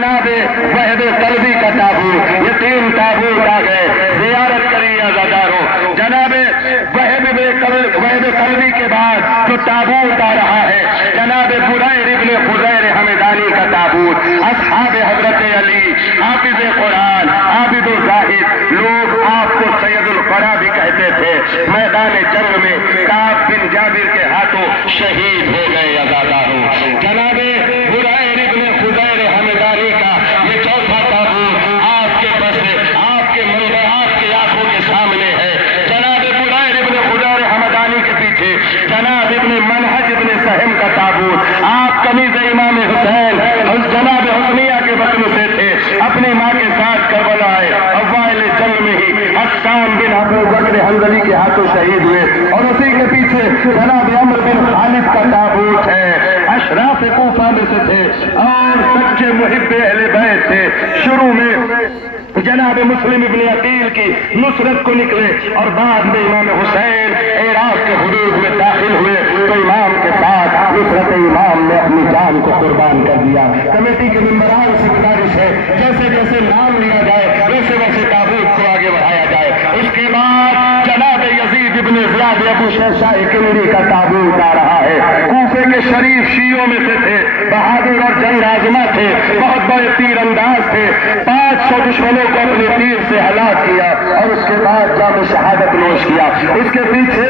جناب وحد قلبی کا تابوت، یہ 3 تابوت آ گئے، زیارت کریے عزاداروں۔ جناب وحد قلبی کے بعد جو تابوت آ رہا ہے جناب بریر ابن خزیر حمدانی کا تابوت، اصحاب حضرت علی، حافظ قرآن، عابد الزاہد، لوگ آپ کو سید القرا بھی کہتے تھے، میدان جنگ میں کعب بن جابر کے ہاتھوں شہید ہو گئے عزاداروں۔ جناب بریر ابن خزیر حمدانی کا یہ 4تھا تابوت آپ کے پاس آپ کے منظر آپ کی آنکھوں کے سامنے ہے۔ جناب بریر ابن خزیر حمدانی کے پیچھے جناب ابن منہج ابن سہم کا تابوت، آپ کنیز امام حسین جناب حسنیہ کے بطن سے تھے، اپنی ماں کے ساتھ کربلا آئے، اوائل جنگ میں ہی حسان بن ابو بکر حنظلی کے ہاتھوں شہید ہوئے، اور اسی کے پیچھے جناب عمر بن خالد کا تابوت ہے، اشراف کوفہ میں سے تھے اور سچے محب اہل بیت تھے۔ شروع میں جناب مسلم ابن عقیل کی نصرت کو نکلے اور بعد میں امام حسین عراق کے حدود میں داخل ہوئے تو امام کے ساتھ نصرت امام نے اپنی جان کو قربان کر دیا۔ کمیٹی کے ممبران سے گزارش ہے جیسے جیسے نام لیا جائے ویسے ویسے تابوت کو آگے بڑھایا جائے۔ اس کے بعد جناب یزید ابن زیاد ابو شہشاہ کندی کا تابوت آ رہا ہے، کوفے کے شریف شیعوں میں سے تھے، بہادر اور جنگ آزما تھے، بہت بڑے تیر انداز تھے، 500 دشمنوں کو اپنے تیر سے ہلاک کیا اور اس کے بعد جام شہادت نوش کیا۔ اس کے پیچھے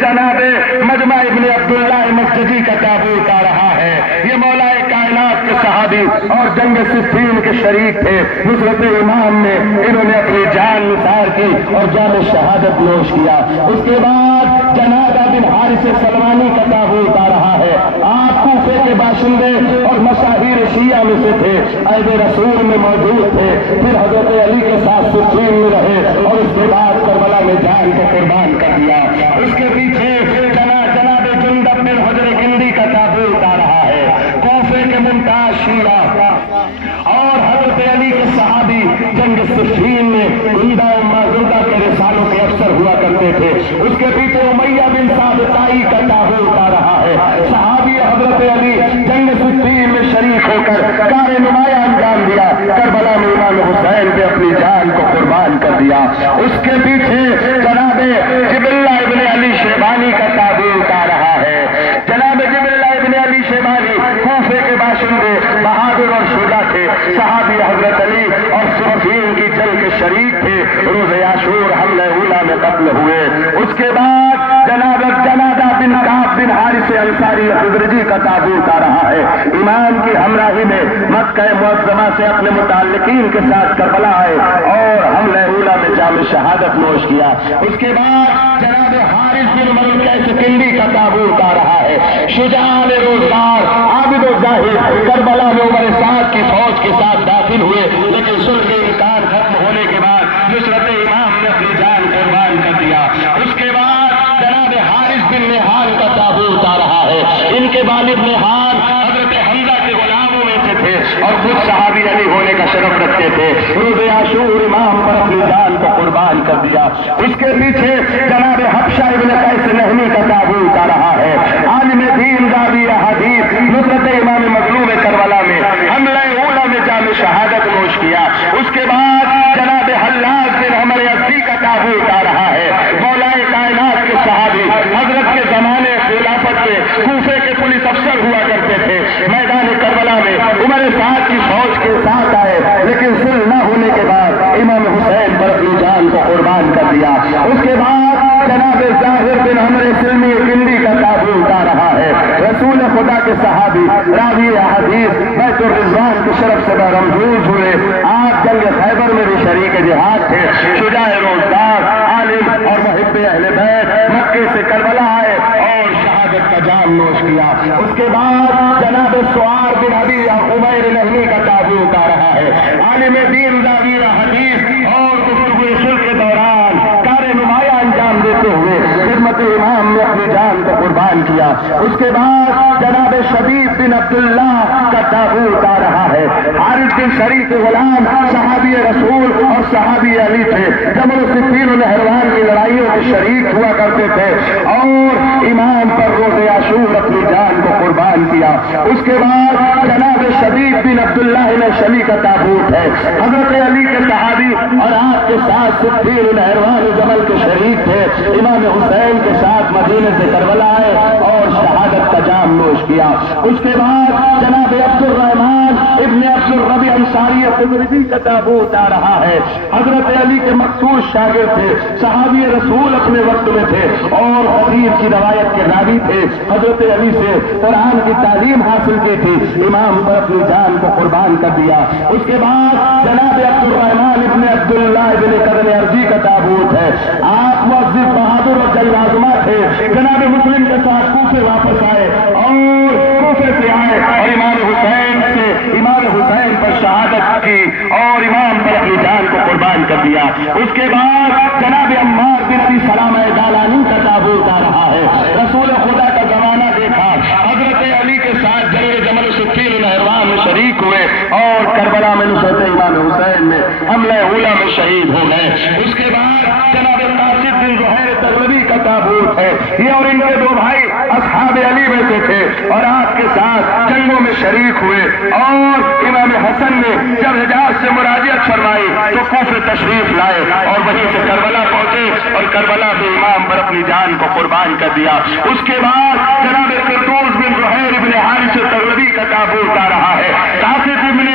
جناب مجمع ابن عبداللہ مسجدی کا تابوت آ رہا ہے، یہ مولا کائنات کے صحابی اور جنگ صفین کے شریک تھے، نصرت امام میں انہوں نے اپنی جان نثار کی اور جام شہادت نوش کیا۔ اس کے بعد جنادہ بن حارث سلمانی کا تابوت آ رہا ہے، آپ کوفے کے باشندے اور مشاہیر شیعہ میں سے تھے، عہد رسول میں موجود تھے، پھر حضرت علی کے ساتھ صفین میں رہے اور اس کے بعد کربلا میں جان کو قربان کر دیا۔ اس کے پیچھے جناب جندب بن حجر کندی کا تابوت آ رہا ہے، کوفے کے ممتاز شیعہ اور حضرت علی کے صحابی جنگ صفین میں عمدہ معذردہ کے رسالوں کے افسر ہوا کرتے تھے۔ اس کے پیچھے امیہ بن ثابتائی کا تابوت آ رہا ہے، صحابی حضرت علی جنگ صفین میں شریک ہو کر کار نمایاں انجام دیا، کربلا میں امام حسین پہ اپنی جان کو قربان کر دیا۔ اس کے پیچھے جناب جبلہ ابن علی شیبانی کا تابوت آ رہا ہے، جناب جبلہ ابن علی شیبانی کوفے کے باشندے بہادر اور شجاع تھے، صحابی حضرت علی اور صفین کی جنگ کے شریک تھے، روز عاشور حملہ اولا میں قتل ہوئے۔ اس کے بعد جناب جنادہ بن کعب بن حارث انصاری خزرجی کا تابوت آ رہا ہے، امام کی ہمراہی میں مکہ معظمہ سے اپنے متعلقین کے ساتھ کربلا آئے اور حملہ اولا میں جام شہادت نوش کیا۔ اس کے بعد جناب حارث بن ملکہ کندی کا تابوت آ رہا ہے، شجاع روزگار عابد و زاہد کربلا میں عمر سعد کی فوج کے ساتھ داخل ہوئے، لیکن صلح کے امکان ختم ہونے کے بعد نصرت امام نے اپنی جان قربان کر دیا۔ اس کے بعد جناب حارث بن نہال کا تابوت آ رہا ہے، ان کے والد نہال حضرت حمزہ کے غلاموں میں سے تھے اور خود صحابی علی ہونے کا شرف رکھتے تھے، روز عاشور امام پر اپنی جان کو قربان کر دیا۔ اس کے پیچھے جناب حبشہ ابن قیس نہمی کا تابوت آ رہا ہے، عالم دین راوی حدیث، نصرت امام مظلوم کربلا میں حملہ اولا میں جام شہادت نوش کیا۔ اس کے بعد جناب حلاج بن عمر ازدی کا تابوت آ رہا ہے، مولا کائنات کے صحابی حضرت کے زمانے خلافت کے کوفے کے پولیس افسر ہوا کرتے تھے، میدان کربلا میں عمر سعد کی فوج کے ساتھ آئے، لیکن صلح نہ ہونے کے بعد امام حسین پر اپنی جان کو قربان کر دیا۔ اس کے بعد جناب ظاہر بن عمر سلمی کندی کا تابوت آ رہا ہے، رسول خدا کے صحابی راوی حدیث بیت الرضوان کی شرف سے برمزوز ہوئے، آپ جنگ خیبر میں بھی شریک جہاد تھے، شجاع روزگار عالم اور محب اہل بیت مکے سے کربلا آئے اور شہادت کا جام نوش کیا۔ اس کے بعد جناب سعار بن ابی عمیر نہمی کا تابوت آ رہا ہے، عالم دین راوی حدیث اور گفتگو صلح کے دوران کار نمایاں انجام دیتے ہوئے خدمت امام نے اپنی جان کو قربان کیا۔ اس کے بعد جناب شبیب بن عبداللہ کا تابوت آ رہا ہے، حارث بن سری کے غلام صحابی رسول اور صحابی علی تھے، جمل صفین و نہروان کی لڑائیوں میں شریک ہوا کرتے تھے اور امام پر روز عاشور اپنی جان کو قربان کیا۔ اس کے بعد جناب شبیب بن عبداللہ شلی کا تابوت ہے، حضرت علی کے صحابی اور آپ کے ساتھ صفین و نہروان جمل کے شریک تھے، امام حسین کے ساتھ مدینے سے کربلا آئے اور شہادت کا جام نوش کیا۔ اس کے بعد جناب عبد الرحمان ابن عبد الربیع انصاری تغلبی کا تابوت آ رہا ہے، حضرت علی کے مخصوص شاگرد تھے، صحابی رسول اپنے وقت میں تھے اور حدیث کی روایت کے راوی تھے، حضرت علی سے قرآن کی تعلیم حاصل کی تھی، امام پر اپنی جان کو قربان کر دیا۔ اس کے بعد جناب عبد الرحمان ابن عبداللہ ابن قدر ارضی کا تابوت ہے، آپ معزز بہادر اور جلازمہ تھے، جناب مسلم کے ساتھ کوفے واپس آئے اور کوفے سے آئے اور امام حسین پر شہادت کی اور امام پر اپنی جان کو قربان کر دیا۔ اس کے بعد جناب عمار بن ابی سلامہ دالانی کا تابوت آ رہا ہے، رسول خدا کا زمانہ دیکھا، حضرت علی کے ساتھ جنگ جمل صفین نہروان میں شریک ہوئے اور کربلا میں نصرت امام حسین میں حملہ اولا میں شہید ہو گئے۔ اس کے بعد جناب قاسم بن زہیر تغلبی کا تابوت ہے، یہ اور ان کے دو بھائی اصحاب علی میں سے تھے اور آپ کے ساتھ جنگوں میں شریک ہوئے اور امام حسن نے جب حجاز سے مراجعت فرمائی تو کوفے تشریف لائے اور وہیں سے کربلا پہنچے اور کربلا میں امام پر اپنی جان کو قربان کر دیا۔ اس کے بعد جناب قرطوس بن زہیر ابن حارث تغلبی کا تابوت آ رہا ہے، قاسم ابن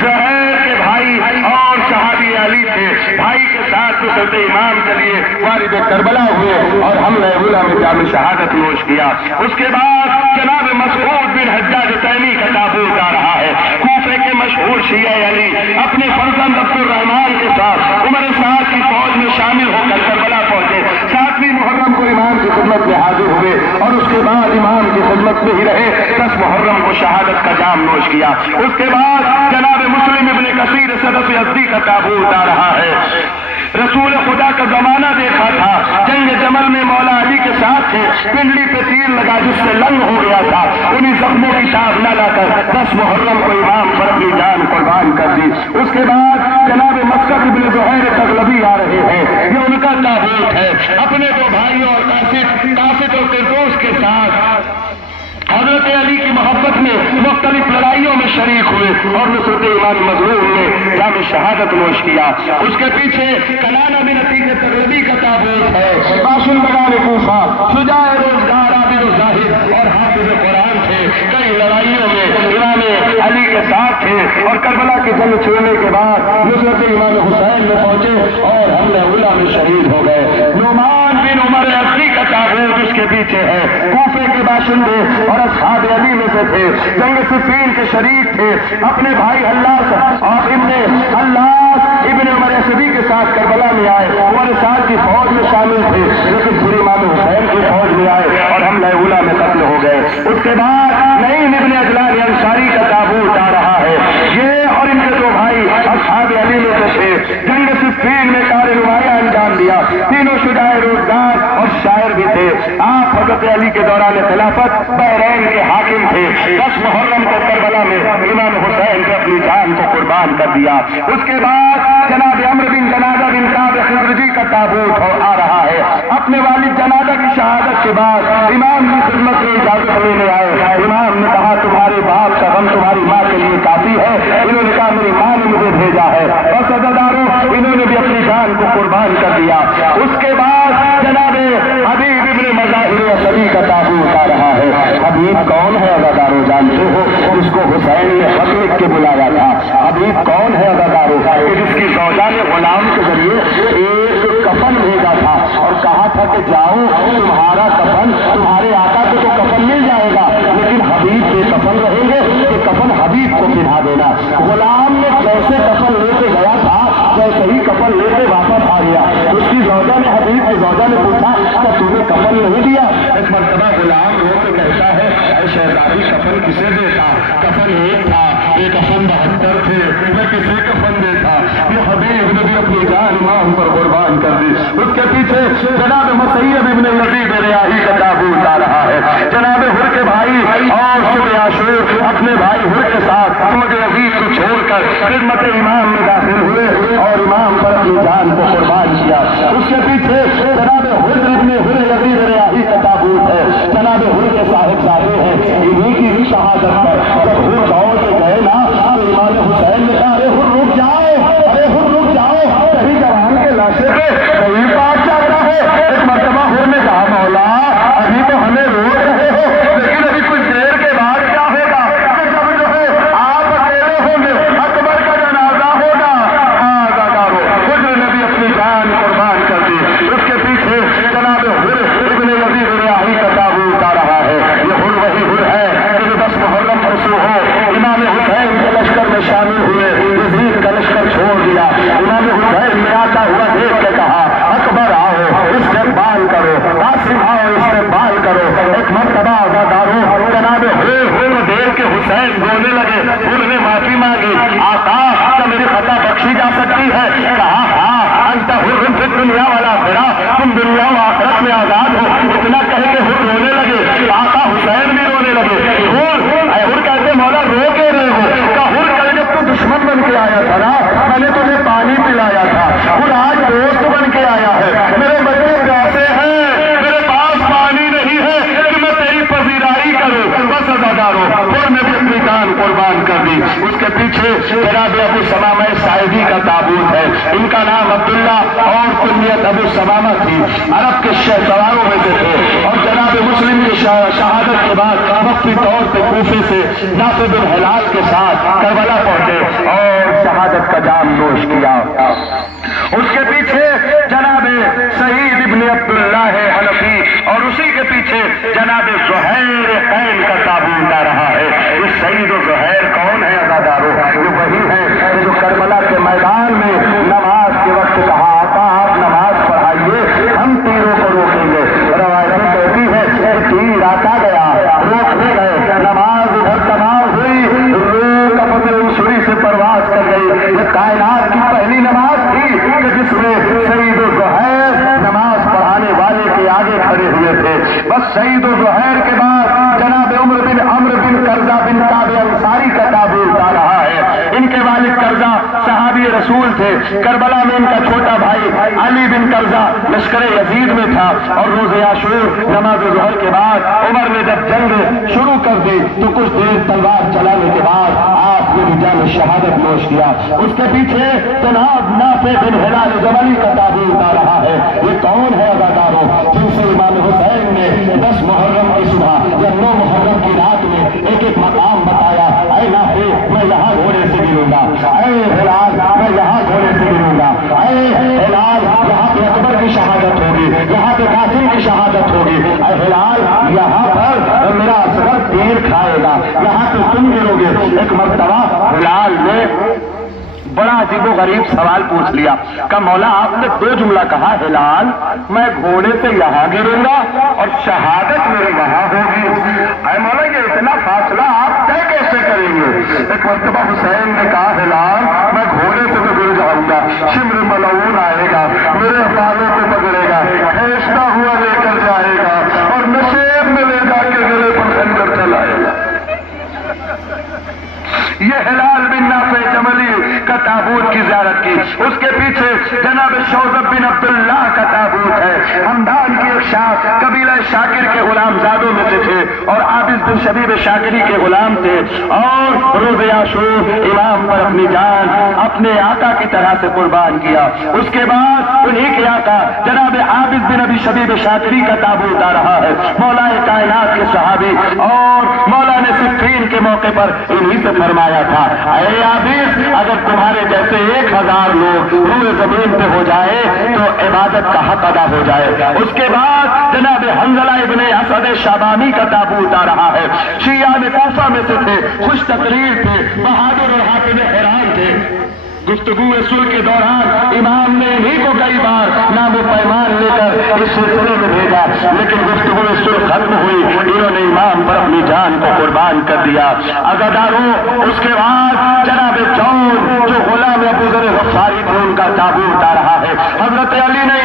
زہیر کے بھائی اور صحابی علی تھے، بھائی کے ساتھ نصرت امام کے لیے وارد کربلا ہوئے اور حملہ اولا میں جام شہادت نوش کیا۔ اس کے بعد جناب مسعود بن حجاج تیمی کا تابوت آ رہا ہے، کوفے کے مشہور شیعہ علی اپنے فرزند عبد الرحمان کے ساتھ عمر سعد کی فوج میں شامل ہو کر کربلا پہنچے، 7ویں محرم کو امام کی خدمت میں حاضر ہوئے اور اس کے بعد امام کی خدمت میں ہی رہے، 10 محرم کو شہادت کا جام نوش کیا۔ اس کے بعد جناب مسلم ابن کثیر صدف ازدی کا تابوت آ رہا ہے، رسول خدا کا زمانہ دیکھا تھا، جنگ جمل میں مولا علی کے ساتھ تھے، پنڈلی پہ تیر لگا جس سے لنگ ہو گیا تھا، انہیں زخموں کی تاب نہ لا کر 10 محرم کو امام پر اپنی جان قربان کر دی۔ اس کے بعد جناب مسعود بن زہیر تغلبی آ رہے ہیں، یہ ان کا تابوت ہے، اپنے دو بھائیوں اور قاسد اور قرطوس کے ساتھ حضرت علی کی محبت میں مختلف لڑائیوں میں شریک ہوئے اور نصرت امام مظلوم نے جام شہادت نوش کیا۔ اس کے پیچھے کنانہ بن عتیق تغلبی کا تابوت ہے، باشندگان کوفہ، شجاع روزگار، عابد و زاہد اور حافظ قرآن تھے، کئی لڑائیوں میں امام علی کے ساتھ تھے اور کربلا کی جنگ چھوڑنے کے بعد نصرت امام حسین میں پہنچے اور حملہ اولا میں شہید ہو گئے۔ نعمان بن عمر ازدی کا تابوت اس کے پیچھے ہے، کوفے کے باشندے اور اصحاب علی میں سے تھے، جنگ صفین کے شریک تھے، اپنے بھائی حلاس اور ابن عمر ازدی کے ساتھ کربلا میں آئے، عمر سعد کی فوج میں شامل تھے لیکن پھر امام حسین کی فوج میں آئے اور حملہ اولا میں قتل ہو گئے۔ اس کے بعد نعیم ابن عجلان انصاری کا تابوت آ رہا ہے، یہ اور ان کے دو بھائی اصحاب علی میں سے تھے، جنگ صفین میں کار نمایاں انجام دیا، تینوں شجاع روزگار اور شاعر بھی تھے۔ آپ حضرت علی کے دوران خلافت بحرین کے حاکم تھے، 10 محرم کو کربلا میں امام حسین نے اپنی جان کو قربان کر دیا۔ اس کے بعد جناب عمرو بن جنادہ بن کعب خضرجی کا تابوت آ رہا ہے، اپنے والد جنادہ کی شہادت کے بعد امام کی خدمت میں اجازت لینے آئے، امام نے کہا تمہارے باپ کا غم تمہاری ماں کے لیے کافی ہے، انہوں نے کہا میری ماں نے مجھے بھیجا ہے، بس عزاداروں انہوں نے بھی اپنی جان کو قربان کر دیا۔ اس کے بعد جناب حبیب ابن مظاہر اسدی کا تابوت آ رہا ہے۔ حبیب کون ہے عزاداروں جانتے ہو؟ جس کو حسین نے خط لکھ کے بلایا تھا۔ حبیب کون ہے عزاداروں؟ جس کی زوجہ نے غلام کے ذریعے ایک کفن بھیجا تھا اور کہا تھا کہ جاؤ تمہارا کفن تمہارے آقا کو تو کفن مل جائے گا لیکن حبیب بے کفن رہیں گے، کہ کفن حبیب کو پہنا دینا۔ غلام نے جیسے کفن لے کے گیا تھا ویسے ہی کفن لے کے واپس آ گیا۔ اس کی زوجہ نے حبیب کی زوجہ نے پوچھا کہ تم نے کفن نہیں دیا؟ ایک مرتبہ غلام رو کے کہتا ہے اے شہزادی کفن کسے دیتا؟ کفن ایک تھا، یہ کفن 72 تھے، میں کسے کفن دیتا؟ یہ حبیب نے بھی اپنی جان امام پر قربان کر دی۔ اس کے پیچھے جناب مسیب ابن یزید ریاحی کا تابوت آ رہا ہے، جناب ہر کے بھائی اور شب عاشور اپنے بھائی ہر کے ساتھ احمد یزید کو چھوڑ کر خدمت امام میں داخل ہوئے اور امام پر اپنی جان کو قربان کیا. اس کے پیچھے جناب حر ابن حر یزید ریاحی کا تابوت ہے. جناب حر کے صاحب زادے ہیں. انہیں کی شہادت پر جب حر دوڑ کے گئے نا تو امام حسین نے کہا ارے حر رک جاؤ, ارے حر رک جاؤ, صحیح جوان کے لاشے پہ صحیح بات جاتا ہے. ایک مرتبہ حر نے کہا مولا ابھی تو ہمیں روک رہے ہو, لیکن ابھی کچھ دیر کے بعد کیا ہوگا کہ جب جو ہے آپ اکیلے ہوں گے, اکبر کا جنازہ ہوگا. آزادارو حضر نے بھی اپنی جان قربان کر دی. اس کے پیچھے جناب حر ابن یزید ریاحی کا تابوت آ رہا ہے. یہ حر وہی حر ہے کہ 10 محرم پرسوں ہو امام حسین کے لشکر میں شامل ہوئے, یزید کا لشکر چھوڑ دیا. امام حسین نے آتا ہوا دیکھ کے کہا اکبر آؤ استقبال کرو, قاسم آؤ استقبال کرو. ایک مرتبہ آزادارو جناب حر دیکھ کے حسین رونے لگے. حر نے معافی مانگی, آقا کیا میری خطا بخشی جا سکتی ہے؟ کہا ہاں انت حر فی الدنیا والآخرہ, تم دنیا و آخرت میں آزاد ہو. اتنا کہہ کے حر رونے لگے. آقا حسین بھی رونے لگے. حر کہتے مولا رو کے رہے ہو؟ کہا حر کل جب تو دشمن بن کے آیا تھا نا میں نے تمہیں پانی پلایا تھا, حر آج دوست بن کے آیا ہے. میرے بچے پیاسے ہیں, میرے پاس پانی نہیں ہے کہ میں تیری پذیرائی کروں. بس ازادارو حر نے بھی اپنی جان قربان کر دی. اس کے پیچھے جناب ابو سمامہ ساعدی کا تابوت ہے. ان کا نام عبداللہ اور کنیت ابو سمامہ تھی. عرب کے سواروں میں سے تھے اور جناب مسلم کی شہادت کے بعد وقتی طور پہ کوفے سے نافع بن ہلال کے ساتھ کربلا پہنچے اور شہادت کا جام نوش کیا. اس کے پیچھے جناب سعید ابن عبداللہ حنفی اور اسی کے پیچھے جناب زہیر قین کا تابوت آ رہا ہے. یہ سعید و زہیر کون ہے عزادارو؟ یہ وہی ہے جو کربلا کے میدان میں نماز کے وقت کہا آقا آپ نماز پڑھائیے, ہم تیروں کو روکیں گے. روایتیں کہتی ہے کہ تیر آتا گیا, روکنے گئے, نماز ادھر تمام ہوئی, روح اپنی سری سے پرواز کر گئی. یہ کائنات کی پہلی نماز تھی کہ جس میں سعید و زہیر نماز پڑھانے والے کے آگے کھڑے ہوئے تھے. بس سعید و زہیر کے بعد جناب عمر بن قرظہ بن کعب انصاری کا تابوت آ رہا ہے. ان کے والد قرظہ صحابی رسول تھے. کربلا میں ان کا چھوٹا بھائی علی بن قرظہ لشکر یزید میں تھا اور روز عاشور نماز ظہر کے بعد عمر نے جب جنگ شروع کر دی تو کچھ دیر تلوار چلانے کے بعد آپ نے بھی جان شہادت نوش کیا. اس کے پیچھے جناب نافع بن ہلال جبلی کا تابوت آ رہا ہے. یہ کون ہے عزادارو؟ جن سے امام حسین نے 10 محرم کی صبح یا 9 محرم کی رات میں ایک ایک مقام بتایا. اے ناہے میں یہاں گھوڑے سے گروں گا, اے ہلال میں یہاں گھوڑے سے گروں گا, اے ہلال یہاں پہ اکبر کی شہادت ہوگی, یہاں پہ قاسم کی شہادت ہوگی, اے ہلال یہاں پر میرا اصغر تیر کھائے گا, یہاں پہ تم گرو گے. ایک مرتبہ ہلال نے بڑا عجیب و غریب سوال پوچھ لیا کہ مولا آپ نے 2 جملہ کہا, ہلال میں گھوڑے سے یہاں گروں گا اور شہادت میرے وہاں ہوگی. اے مولا یہ اتنا فاصلہ آپ طے کیسے کریں گے؟ ایک مرتبہ حسین نے کہا ہلال میں گھوڑے سے تو گر جاؤں گا, شمر ملعون آئے گا, میرے بالوں پہ پکڑے گا, کھینچتا ہوا لے کر جائے گا اور نشیب میں لے جا کے گلے پر خنجر چلائے گا. یہ ہلال بن نافع جملی کا تابوت کی زیارت کی. اس کے پیچھے جناب شوذب بن عبداللہ کا تابوت ہے. ہمدان کی ایک شاخ قبیلہ شاکر کے غلام زادوں میں سے تھے اور عابد بن شبیب شاکری کے غلام تھے اور روز عاشور امام پر اپنی جان اپنے آقا کی طرح سے قربان کیا. اس کے بعد انہی کے آقا جناب عابد بن ابی شبیب شاکری کا تابوت آ رہا ہے. مولا کائنات کے صحابی اور مولا نے صفین کے موقع پر انہی سے فرمایا تھا, اے عابد اگر تمہارے جیسے 1000 لوگ روئے زمین پہ ہو جائے تو عبادت کا حق ادا ہو جائے. اس کے بعد جناب حنظلہ ابن اسد شابانی کا تابوت آ رہا ہے. شیعہ کوفہ میں سے تھے, خوش تقریر تھے, بہادر اور حاکم حیران تھے. گفتگو صلح کے دوران امام نے انہیں کو کئی بار نام و پیمان لے کر اس سلسلے میں بھیجا, لیکن گفتگو صلح ختم ہوئی, انہوں نے امام پر اپنی جان کو قربان کر دیا. عزاداروں اس کے بعد جناب جون جو غلام ابو ذر غفاری تھے ان کا تابوت آ رہا ہے. حضرت علی نے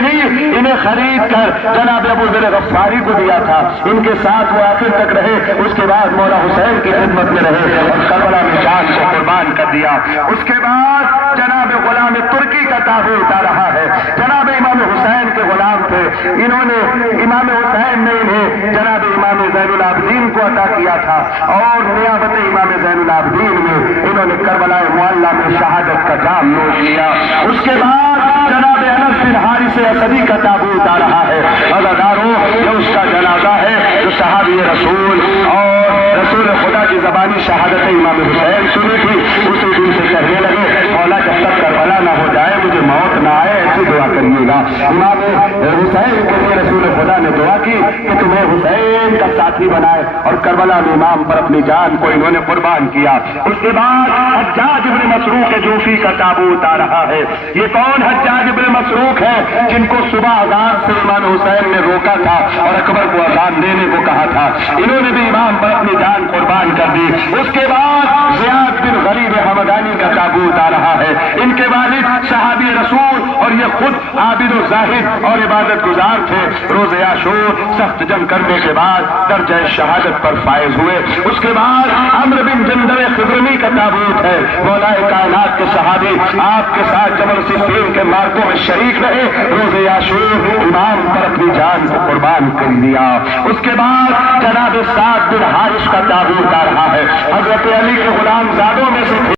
انہیں خرید کر کر جناب ابو ذر غفاری کو دیا تھا. ان کے ساتھ وہ آخر تک رہے. اس کے بعد مولا حسین کی خدمت میں رہے اور کربلا میں جان کو قربان کر دیا. اس کے بعد جناب غلام ترکی کا تابوت آ رہا ہے. جناب امام حسین کے غلام تھے. انہوں نے امام حسین نے انہیں جناب امام زین العابدین کو عطا کیا تھا اور نیابت امام زین العابدین میں انہوں نے کربلا معلی میں شہادت کا جام نوش لیا. اس کے بعد جناب انس بن حارث اسدی کا تابوت آ رہا ہے. عزاداروں یہ اس کا جنازہ ہے جو صحابی رسول اور رسول خدا کی زبانی شہادت امام حسین سنی تھی. اسی دن سے کہنے لگے مولا جب تک کربلا نہ ہو جائے مجھے موت نہ آئے ایسی دعا کریے گا. امام حسین کے لیے رسول خدا نے دعا کی کہ تمہیں حسین کا ساتھی بنائے اور کربلا میں امام پر اپنی جان کو انہوں نے قربان کیا. اس کے بعد حجاج بن مسروق جوفی کا تابوت آ رہا ہے. یہ کون حجاج بن مسروق ہے جن کو صبح اذان سے امام حسین نے روکا تھا اور اکبر کو اذان دینے کو کہا تھا. انہوں نے بھی امام پر اپنی جان قربان کر دی. اس کے بعد زیاد بن غریب حمدانی کا تابوت آ رہا ہے. ان کے والد صحابی رسول اور یہ خود عابد و زاہد اور عبادت گزار تھے. روز عاشور سخت جنگ کرنے کے بعد درجہ شہادت پر فائز ہوئے. اس کے بعد عمرو بن جندب خضرمی کا تابوت ہے. مولا کائنات کے صحابی آپ کے ساتھ جبل صفین کے مارکوں میں شریک رہے. روز عاشور امام پر اپنی جان کو قربان کر دیا. اس کے بعد جناب سعد بن حارث کا تابوت آ رہا ہے. حضرت علی کے غلام زادوں میں سے